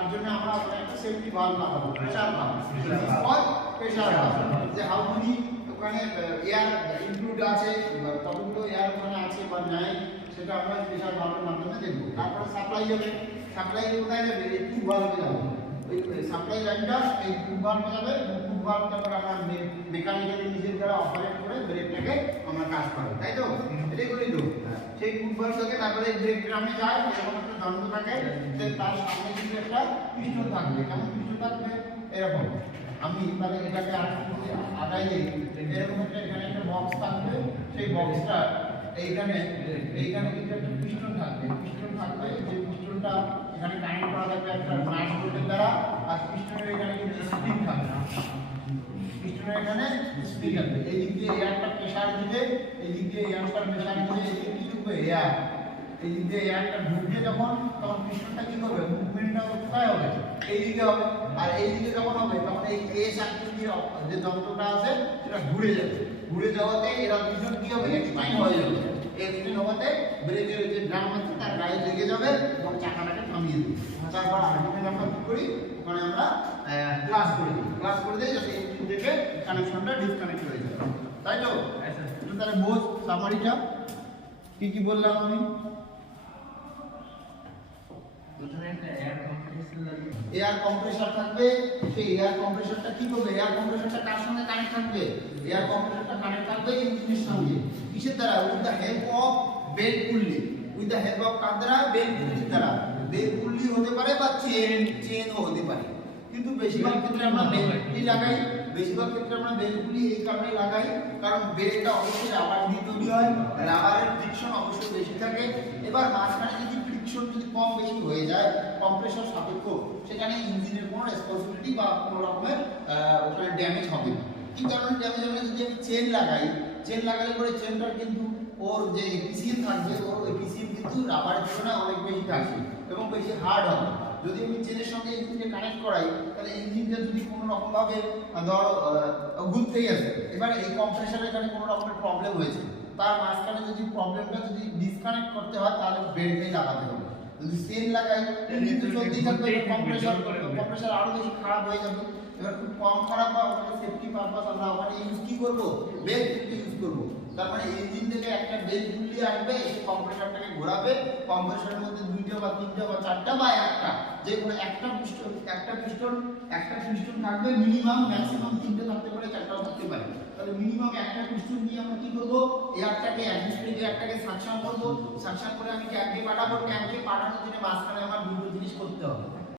তার জন্য আমরা একটা সেফটি ভালভ লাগাবো, প্রেসার ভালভ, প্রেসার ভালভ, যে হাউ মেনি ওখানে এয়ার ইনক্লুড আছে, কতগুলো এয়ার ওখানে আছে বা নাই, সেটা আমরা প্রেসার ভালভের মাধ্যমে দেখবো। তারপরে সাপ্লাই যাবে, সাপ্লাই কোথায় যাবে? এই টিউব ভালভে যাবে, ওই সাপ্লাই লাইনটা এই টিউব ভালভে যাবে, টিউব ভালভ তারপর আমরা মেকানিক্যালি নিজের দ্বারা অপারেট করে ব্রেকটাকে আমরা কাজ করি, তাই তো? এটাই করি তো। সেই টিউব ভালভ থেকে তারপরে ব্রেক ড্রামে যায়, এরকম একটা যন্ত্র থাকে, তার সামনে কিন্তু একটা পিস্টন থাকবে। কেমন পিস্টন থাকবে? এরকম। আমি তাহলে এটাকে আগাই দিই, এরকম একটা এখানে একটা বক্স থাকবে, সেই বক্সটা এইখানে কিন্তু একটা পিস্টন থাকবে, পিস্টন থাকবে, যে পিস্টনটা এখানে কানেক্ট করা থাকবে একটা নাট বোল্টের দ্বারা, আর পিস্টনের এখানে কিন্তু স্প্রিং থাকবে, পিস্টনের এখানে স্প্রিং থাকবে। এই দিক দিয়ে এয়ারটা প্রেসার দিবে, এই দিক দিয়ে এয়ারটা প্রেসার দিবে, এই দিক দিয়ে ঢুকবে এয়ার, এই দিক দিয়ে এয়ারটা ঢুকবে যখন, তখন পিস্টনটা কি করবে? মুভমেন্টটা কোথায় হবে? এই দিকে হবে। আর এই দিকে যখন হবে তখন এই এস আকৃতির যে যন্ত্রটা আছে সেটা ঘুরে যাবে, ঘুরে যাওয়াতে এরা দুজন কি হবে? এক্সপাইন হয়ে যাবে। এক্সপাইন হওয়াতে ব্রেকের যে ড্রাম আছে তার গায়ে লেগে যাবে এবং চাকাটাকে থামিয়ে দেবে। তারপর আলটিমেট আমরা কি করি? ওখানে আমরা ক্লাস করে দিই, ক্লাস করে দিই যাতে এই থেকে কানেকশনটা ডিসকানেক্ট হয়ে যায়, তাই তো? তাহলে বোঝ সামারিটা কি কি বললাম আমি? এয়ার কম্প্রেসার থাকবে, সেই এয়ার কম্প্রেসারটা কি করবে? এয়ার কম্প্রেসারটা কার সঙ্গে কানেক্ট থাকবে? এয়ার কম্প্রেসারটা কানেক্ট থাকবে ইঞ্জিনের সঙ্গে। কিসের দ্বারা? With the help of belt pulley, with the help of কার দ্বারা? বেল্ট পুল্লির দ্বারা। বেল্ট পুল্লি হতে পারে বা চেনও হতে পারে, কিন্তু বেশিরভাগ ক্ষেত্রে আমরা বেল্ট পুল্লি লাগাই। বেশিরভাগ ক্ষেত্রে আমরা বেল্ট পুল্লি এই কারণে লাগাই কারণ বেল্টটা অবশ্যই রাবার দিয়ে তৈরি হয়, রাবারের ফ্রিকশন অবশ্যই বেশি থাকে। এবার মাঝখানে যদি ফ্রিকশন যদি কম বেশি হয়ে যায়, কম্প্রেসর সাপেক্ষ, সেখানে ইঞ্জিনের কোনো রেসপন্সিবিলিটি বা কোনো রকমের ওখানে ড্যামেজ হবে না। কি কারণে ড্যামেজ হবে? যদি আমি চেন লাগাই, চেন লাগালে পরে চেনটার কিন্তু ওর যে এপিসিএম থাকবে, ওর এপিসিএম কিন্তু রাবারের তুলনায় অনেক বেশি থাকবে এবং বেশি হার্ড হবে। যদি আমি চেনের সঙ্গে ইঞ্জিনকে কানেক্ট করাই, তাহলে ইঞ্জিনটা যদি কোনো রকম ভাবে ধরো ঘুরতেই আছে, এবার এই কম্প্রেসারের এখানে কোনো রকমের প্রবলেম হয়েছে, তার মাঝখানে যদি প্রবলেমটা যদি ডিসকানেক্ট করতে হয় তাহলে বেল্টটাই লাগাতে হবে। যদি চেন লাগাই কিন্তু চলতেই থাকবে, কম্প্রেসার আরো বেশি খারাপ হয়ে যাবে। এবার খুব কম খারাপ বা ওখানে সেফটি পারপাস আমরা ওখানে ইউজ কি করবো? বেল্ট ইউজ করবো। তার মানে ইঞ্জিন থেকে একটা বেল্ট ঝুলিয়ে আসবে, এই কম্প্রেসারটাকে ঘোরাবে, কম্প্রেসারের মধ্যে দুইটা বা তিনটা বা চারটা বা একটা, যে কোনো একটা পিস্টন থাকবে, মিনিমাম ম্যাক্সিমাম তিনটে থাকতে পারে, চারটাও থাকতে পারে। তাহলে মিনিমাম একটা পিস্টন দিয়ে আমরা কি করবো? এয়ারটাকে অ্যাটমসফিয়ারিক এয়ারটাকে সাকশন করবো, সাকশন করে আমি ট্যাঙ্কে পাঠাবো, ট্যাঙ্কে পাঠানোর জন্য মাঝখানে আমার দুটো জিনিস করতে হবে।